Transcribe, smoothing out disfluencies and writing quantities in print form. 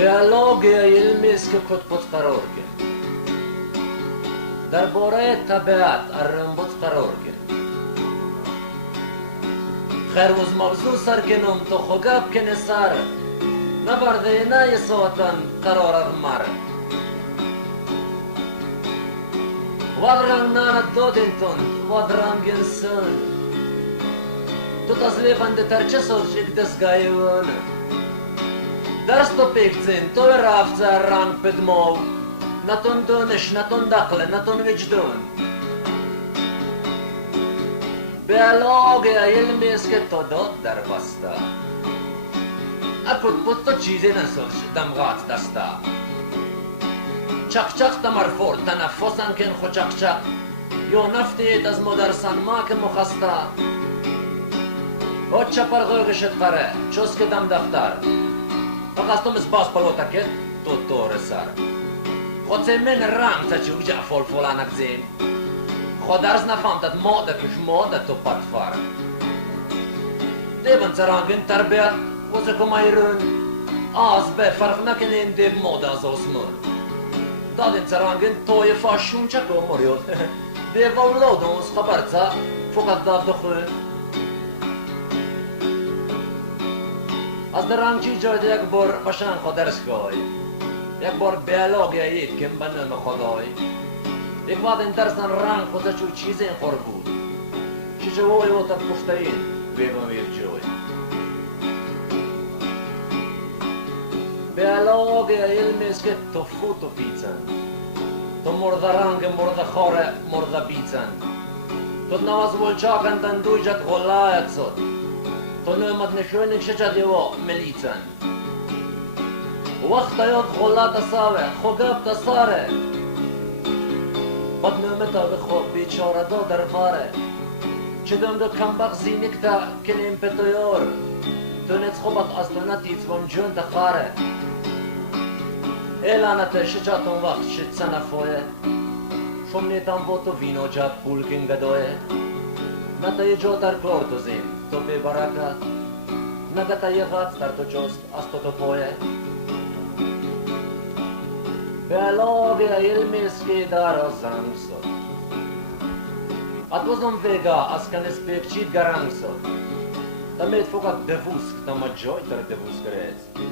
بیالوگیا علمیست که کتبت قرار گرفت. درباره طبیعت ارنبت قرار گرفت. خیر وز موضوع سر کنم تو خوگب کنه سر نبرده نه یه ساعتن قرار مر وادران نانا دودنتون وادران گنسون تو تزلیفنده ترچه سوچک دستگایون درس تو پیکتین تو رافت رنگ پدمو نتون دونش نتون دقل نتون وجدون بیالوگیا علمیست که تو داد در بسته اکد بود تو چیزی نسوش دمغات دسته چق چق تمرفور تنفسن کن خو چق چق یو نفتیت از مدرسن ما که مخسته او چپر غوگشت قره چوز که دم دفتر فقط تو مزباس پلوتا که تو دور سر خود سی من رنگ تا چی وجه فول فولانک زین خود درس نفهمتد ماده کش ماده تو پتفر دیبن سرانگین تربیت وزه کمایرون آز به فرق نکنین دیب ماده از osmur دادین سرانگین توی فاشون چکو مریود دیب اولادونز خبرتا فقط داد دخون از درانچی جایده یک بار باشن خود درس گای یک بار بیالوگیا اید کم بنام خدای یک وقت این درسن رنگ خودش چو چیزی خور بود چیزی وای و تب کشته این بیبا میر جوی بیالوگیا علمیست که تو فوتو پیچن تو مرده رنگ مرده خاره مرده بیچن تو نواز ولچاکندن دویجت غلایت زد تو نومد نشونی شجد یوا ملیچن وقت یاد غلات ساوه خوگب تساره بد نومتا به خوب بیچاره دا در فاره چه دم کمبق زینک تا کنیم پتویار تو نیت خوبت از تو نتیت وان جون تا خاره اعلانت شجاتون وقت شد سنفویه شم نیتان با تو وینو جد پول کن گدویه نتا یه جو در کار تو زین تو بی برکت نگتا یه غط در تو جست از تو پویه بیالوگیا علمیست که دار زنگ سد اتوزم ویگا از کنس پیکچید گرنگ سد دمید فقط دووسک تما جای تر دووسک ریز